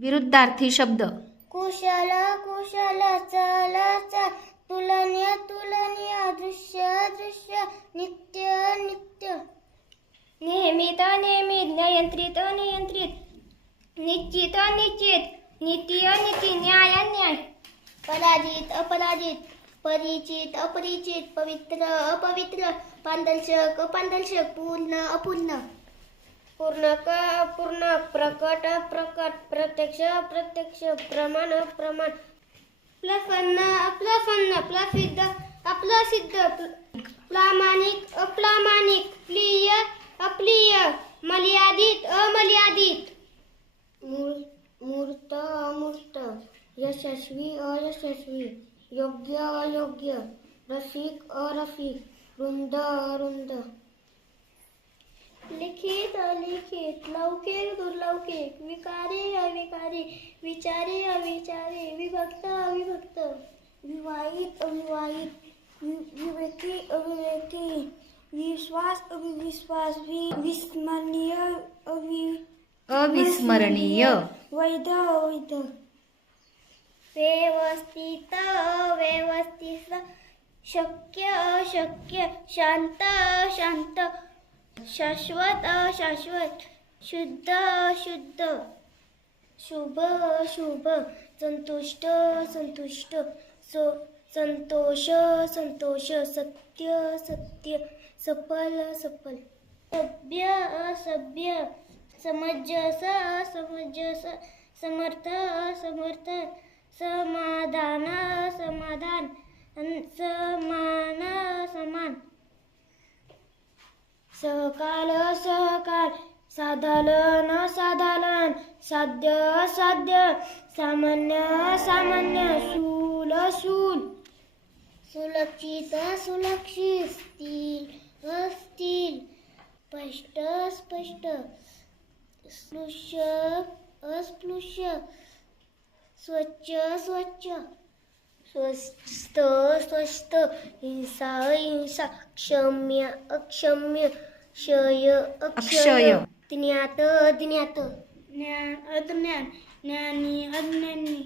विरुद्धार्थी शब्द. कुशल कुशल चल चल. तुलनीय तुलनीय दृश्य दृश्य. नित्य नित्य. नियमित नेहमी नियंत्रित नियंत्रित. निश्चित निश्चित. नीती निती न्याय न्याय. पराजित अपराजित. परिचित अपरिचित. पवित्र अपवित्र. पांदर्शक अपांदर्शक पूर्ण अपूर्ण. पूर्ण क अपूर्ण प्रकट प्रत्यक्ष प्रत्यक्ष अप्रत्यक्ष प्रमाण. अप्रमाण प्लफन्न अप्लफन्न प्लसिद्ध अप्लसिद्ध प्ल- प्रामाणिक अप्रामाणिक प्रिय अप्रिय मर्यादित अमर्यादित. मूर्त अमूर्त यशस्वी अयशस्वी योग्य अयोग्य रसिक अरसिक रुंद अरुंद. लिखित अलिखित लौकिक दुर्लौकिक विकारी अविकारी विचारी अविचारी विभक्त अविभक्त विवाहित अविवाहित विवेकी अविवेकी विश्वास अविविश्वास वि विस्मरणीय अवि अविस्मरणीय। वैध अवैध। व्यवस्थित अव्यवस्थित शक्य अशक्य शांत अशांत शाश्वत अशाश्वत शुद्ध अशुद्ध. शुभ अशुभ संतुष्ट संतुष्ट. सो संतोष संतोष सत्य सत्य. सफल सफल. सभ्य असभ्य. समंजस असमंजस. समर्थ असमर्थ. समाधान समाधान. समान समान. सहकाल सहकाल साधारण साधारण साध्य साध्य सामान्य सामान्य शूल सूल। सुलक्षित सुलक्षित स्थिर अस्थिर स्पष्ट स्पृश्य अस्पृश्य स्वच्छ स्वच्छ स्वस्थ स्वस्थ हिंसा हिंसा क्षम्य अक्षम्य क्षय अक्षय. ज्ञात अज्ञात ज्ञान अज्ञान ज्ञानी अज्ञानी